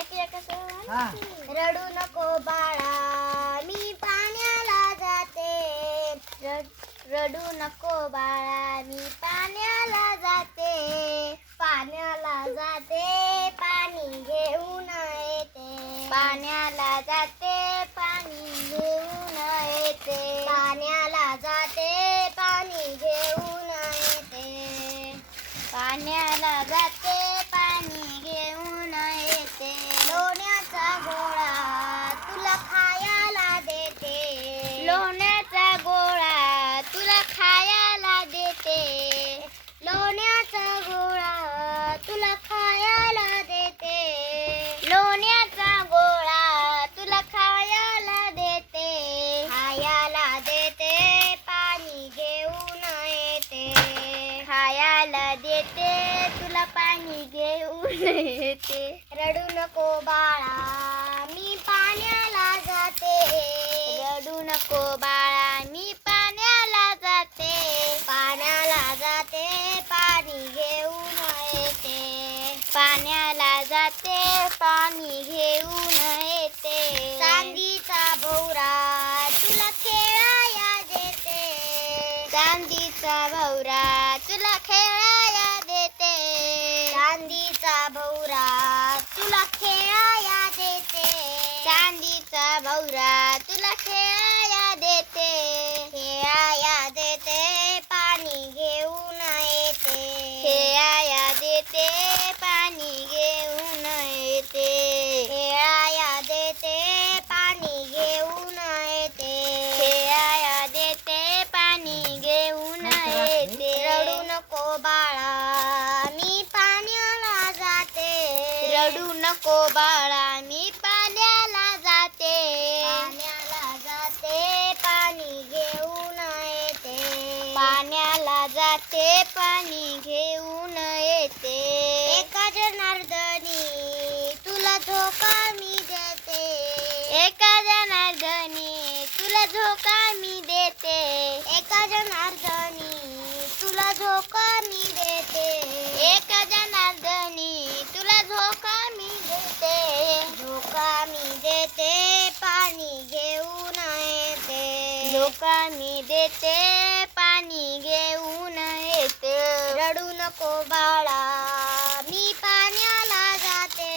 एक एक असं. हा. रडू नको बाळा मी पाण्याला जाते. रडू नको बाळा मी पाण्याला जाते. पाण्याला जाते पाणी घेऊन येते. पाण्याला जाते पाणी घेऊन येते. पाण्याला जाते पाणी घेऊन येते. पाण्याला जाते पाणी घेऊन येते. लोण्याचा गोळा तुला खायला देते. लोण्याचा गोळा तुला खायला देते. लोण्याचा गोळा तुला खायला देते. लोण्याचा गोळा तुला खायला देते. खायला देते पाणी घेऊन येते. खायला देते तुला पाणी घेऊन येते. रडू नको बाळा मी पाण्याला जाते. रडू नको बाळा मी पाण्याला जाते. पाण्याला जाते पाणी घेऊन येते. पाण्याला जाते पाणी घेऊन येते. चांदीचा भोवरा तुला खेळाया देते. चांदीचा भोवरा तुला खेळाया देते. चांदीचा भोवरा तुला खेळाया देते. चांदीचा भोवरा तुला खेळाया देते. खेळाया देते पाणी घेऊन येते. खेळाया देते पाणी घेऊन येते. खेळाया देते पाणी घेऊन येते. खेळाया देते पाणी घेऊन येते. रडू नको बाळा मी पाण्याला जाते. रडू नको बाळा मी पाण्याला जाते. पाण्याला जाते पाणी घेऊन येते. पाण्याला जाते पाणी घेऊन येते. एका जनार्दनी तुला झोका मी देते. एका जनार्दनी तुला झोका मी देते. एका जनार्दनी तुला झोका मी देते. एका जनार्दनी तुला झोका मी देते. झोका मी देते पाणी घेऊन येते. झोका मी देते पाणी घेऊन येते. रडू नको बाळा मी पाण्याला जाते.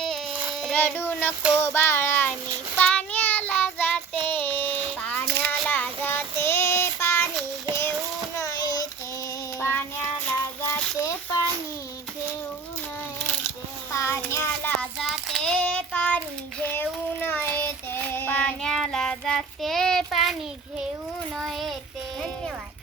रडू नको बाळा मी पाण्याला जाते. पाण्याला जाते पाणी घेऊन येते. पाण्याला जाते पाणी घेऊन येते. पाण्याला जाते पाणी घेऊन येते. पाण्याला जाते पाणी घेऊन येते. धन्यवाद.